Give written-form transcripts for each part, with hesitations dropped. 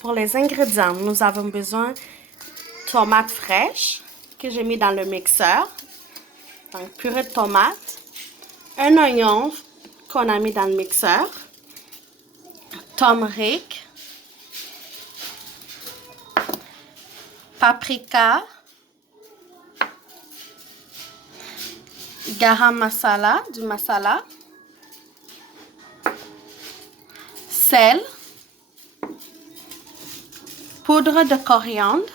Pour les ingrédients, nous avons besoin de tomates fraîches que j'ai mis dans le mixeur. Donc, purée de tomates, un oignon qu'on a mis dans le mixeur, turmeric, paprika, garam masala, du masala, sel, poudre de coriandre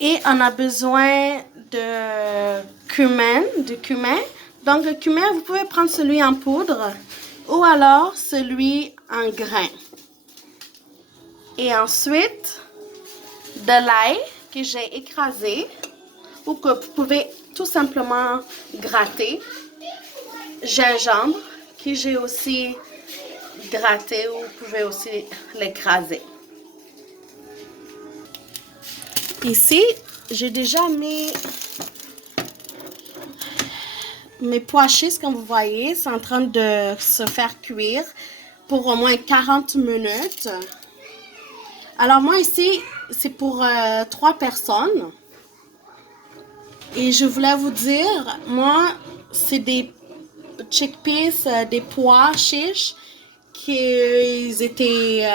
et on a besoin de cumin, Donc le cumin, vous pouvez prendre celui en poudre ou alors celui en grain. Et ensuite, de l'ail que j'ai écrasé ou que vous pouvez tout simplement gratter. Gingembre que j'ai aussi gratté ou vous pouvez aussi l'écraser. Ici, j'ai déjà mis mes pois chiches, comme vous voyez, c'est en train de se faire cuire pour au moins 40 minutes. Alors moi ici, c'est pour 3 personnes. Et je voulais vous dire, moi, c'est des chickpeas, des pois chiches qui étaient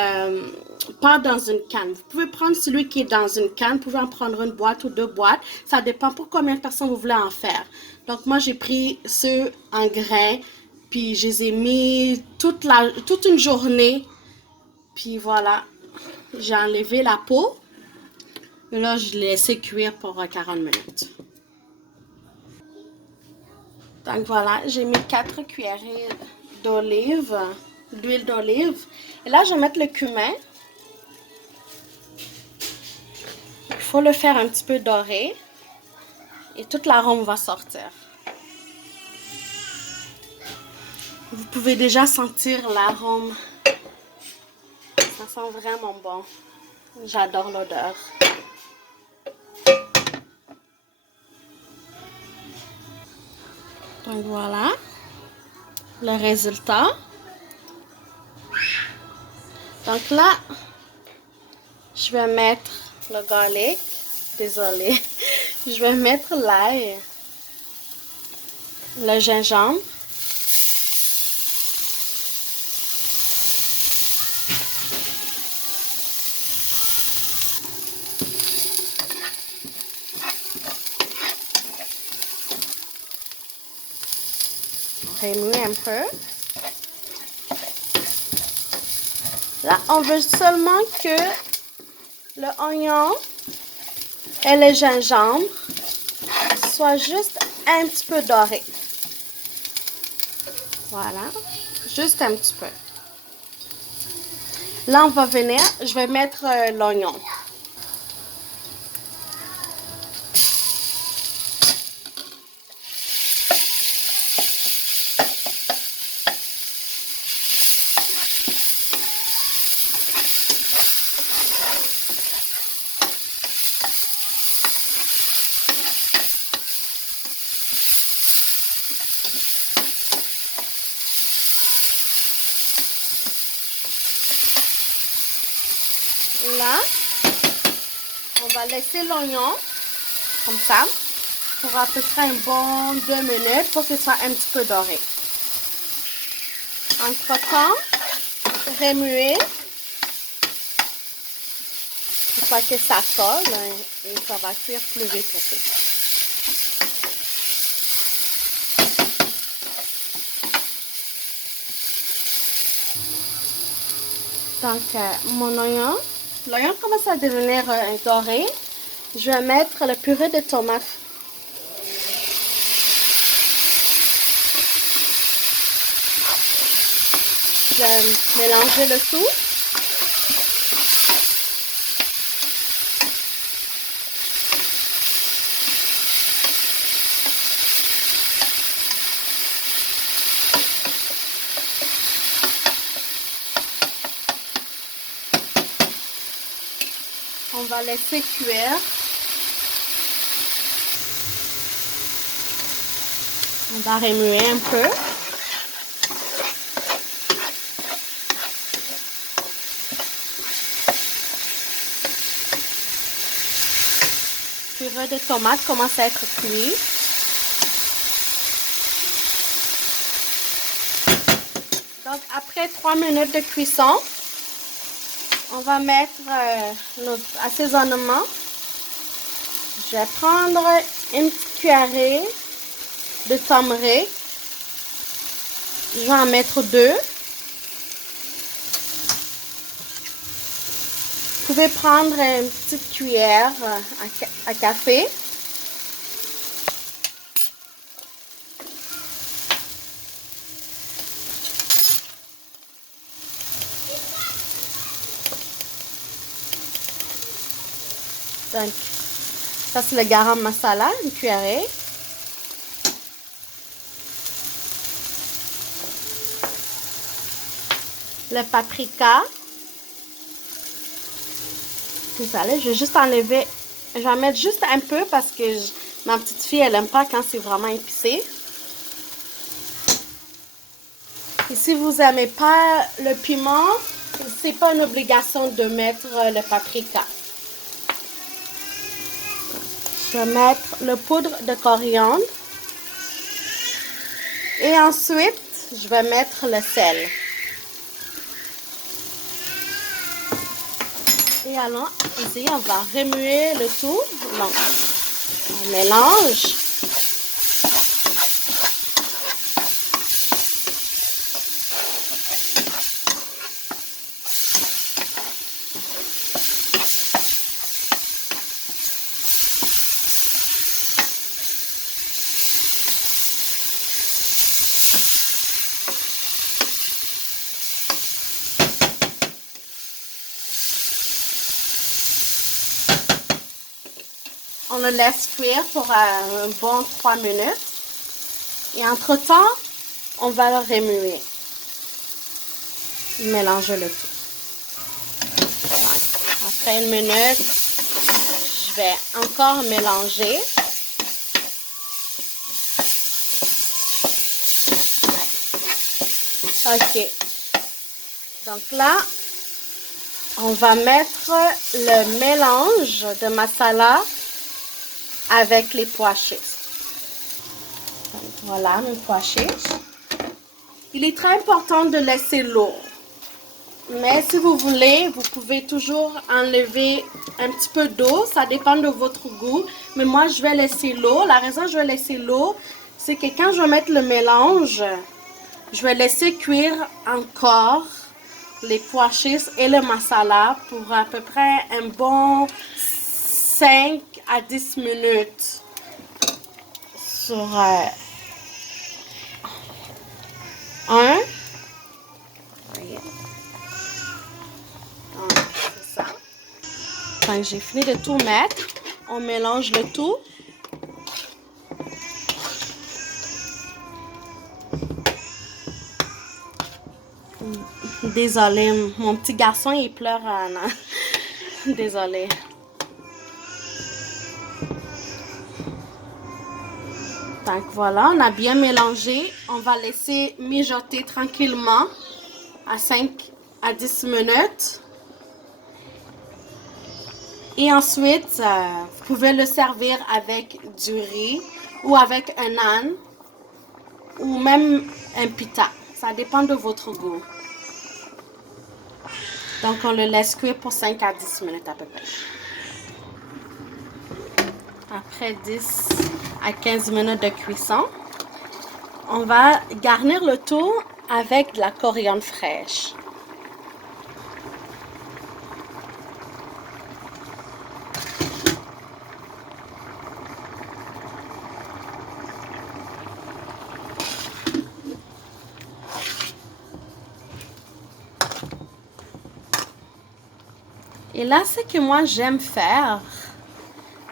pas dans une canne. Vous pouvez prendre celui qui est dans une canne. Vous pouvez en prendre une boîte ou 2 boîtes. Ça dépend pour combien de personnes vous voulez en faire. Donc, moi, j'ai pris ceux en grains. Puis, je les ai mis toute une journée. Puis, voilà. J'ai enlevé la peau. Et là, je l'ai laissé cuire pour 40 minutes. Donc, voilà. J'ai mis 4 cuillerées d'huile d'olive. Et là, je vais mettre le cumin. Il faut le faire un petit peu doré. Et toute l'arôme va sortir. Vous pouvez déjà sentir l'arôme. Ça sent vraiment bon. J'adore l'odeur. Donc voilà le résultat. Donc là, je vais mettre le garlic. Désolée. Je vais mettre l'ail, le gingembre. Remuer un peu. Là, on veut seulement que le oignon et le gingembre soient juste un petit peu dorés. Voilà, juste un petit peu. Là, on va venir, je vais mettre l'oignon. Là, on va laisser l'oignon comme ça pour à peu près un bon 2 minutes pour que ce soit un petit peu doré. Entre-temps, remuer pour pas que ça colle et ça va cuire plus vite aussi. Donc, mon l'oignon commence à devenir doré. Je vais mettre le purée de tomates. Je vais mélanger le tout. On va laisser cuire. On va remuer un peu. purée de tomates commence à être cuit. Donc, après 3 minutes de cuisson, on va mettre notre assaisonnement. Je vais prendre une petite cuillerée de turmeric. Je vais en mettre 2. Vous pouvez prendre une petite cuillère à café. Donc, ça c'est le garam masala, une cuillerée. Le paprika. Désolée, je vais juste enlever. Je vais en mettre juste un peu parce que ma petite fille, elle n'aime pas quand c'est vraiment épicé. Et si vous n'aimez pas le piment, c'est pas une obligation de mettre le paprika. Je vais mettre le poudre de coriandre. Et ensuite, je vais mettre le sel. Et alors, ici, on va remuer le tout. Donc, on mélange. On le laisse cuire pour un bon 3 minutes. Et entre-temps, on va le remuer. Mélanger le tout. Donc, après 1 minute, je vais encore mélanger. Ok. Donc là, on va mettre le mélange de masala avec les pois chiches. Donc, voilà mes pois chiches. Il est très important de laisser l'eau. Mais si vous voulez, vous pouvez toujours enlever un petit peu d'eau. Ça dépend de votre goût. Mais moi, je vais laisser l'eau. La raison que je vais laisser l'eau, c'est que quand je vais mettre le mélange, je vais laisser cuire encore les pois chiches et le masala pour à peu près un bon 5 à 10 minutes sur un. Voyez. C'est ça. Quand j'ai fini de tout mettre, on mélange le tout. Désolée, mon petit garçon il pleure. Désolée. Donc voilà, on a bien mélangé. On va laisser mijoter tranquillement à 5 à 10 minutes. Et ensuite, vous pouvez le servir avec du riz ou avec un naan ou même un pita. Ça dépend de votre goût. Donc, on le laisse cuire pour 5 à 10 minutes à peu près. Après 10 à 15 minutes de cuisson, on va garnir le tout avec de la coriandre fraîche. Et là, ce que moi j'aime faire,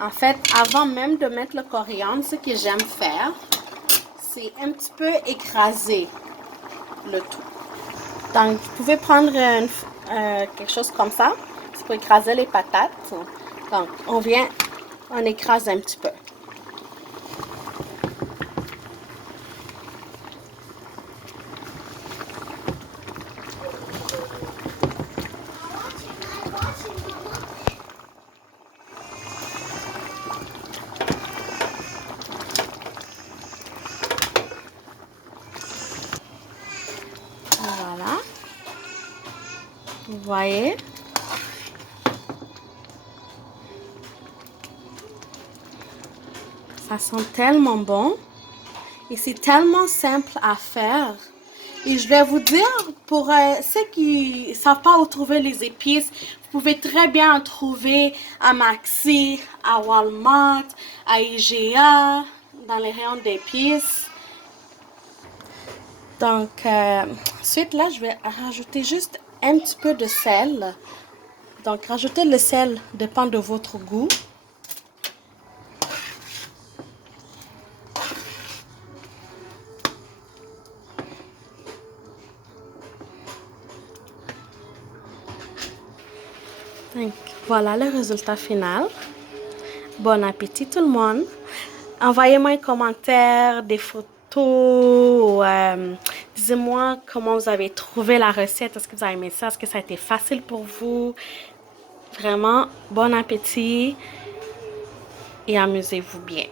en fait, avant même de mettre le coriandre, ce que j'aime faire, c'est un petit peu écraser le tout. Donc, vous pouvez prendre quelque chose comme ça, c'est pour écraser les patates. Donc, on écrase un petit peu. Vous voyez? Ça sent tellement bon. Et c'est tellement simple à faire. Et je vais vous dire, pour ceux qui ne savent pas où trouver les épices, vous pouvez très bien en trouver à Maxi, à Walmart, à IGA, dans les rayons d'épices. Donc, ensuite, là, je vais rajouter juste un petit peu de sel. Donc, rajoutez le sel, dépend de votre goût. Donc, voilà le résultat final. Bon appétit tout le monde. Envoyez-moi un commentaire, des photos. Dites-moi comment vous avez trouvé la recette. Est-ce que vous avez aimé ça? Est-ce que ça a été facile pour vous? Vraiment, bon appétit et amusez-vous bien.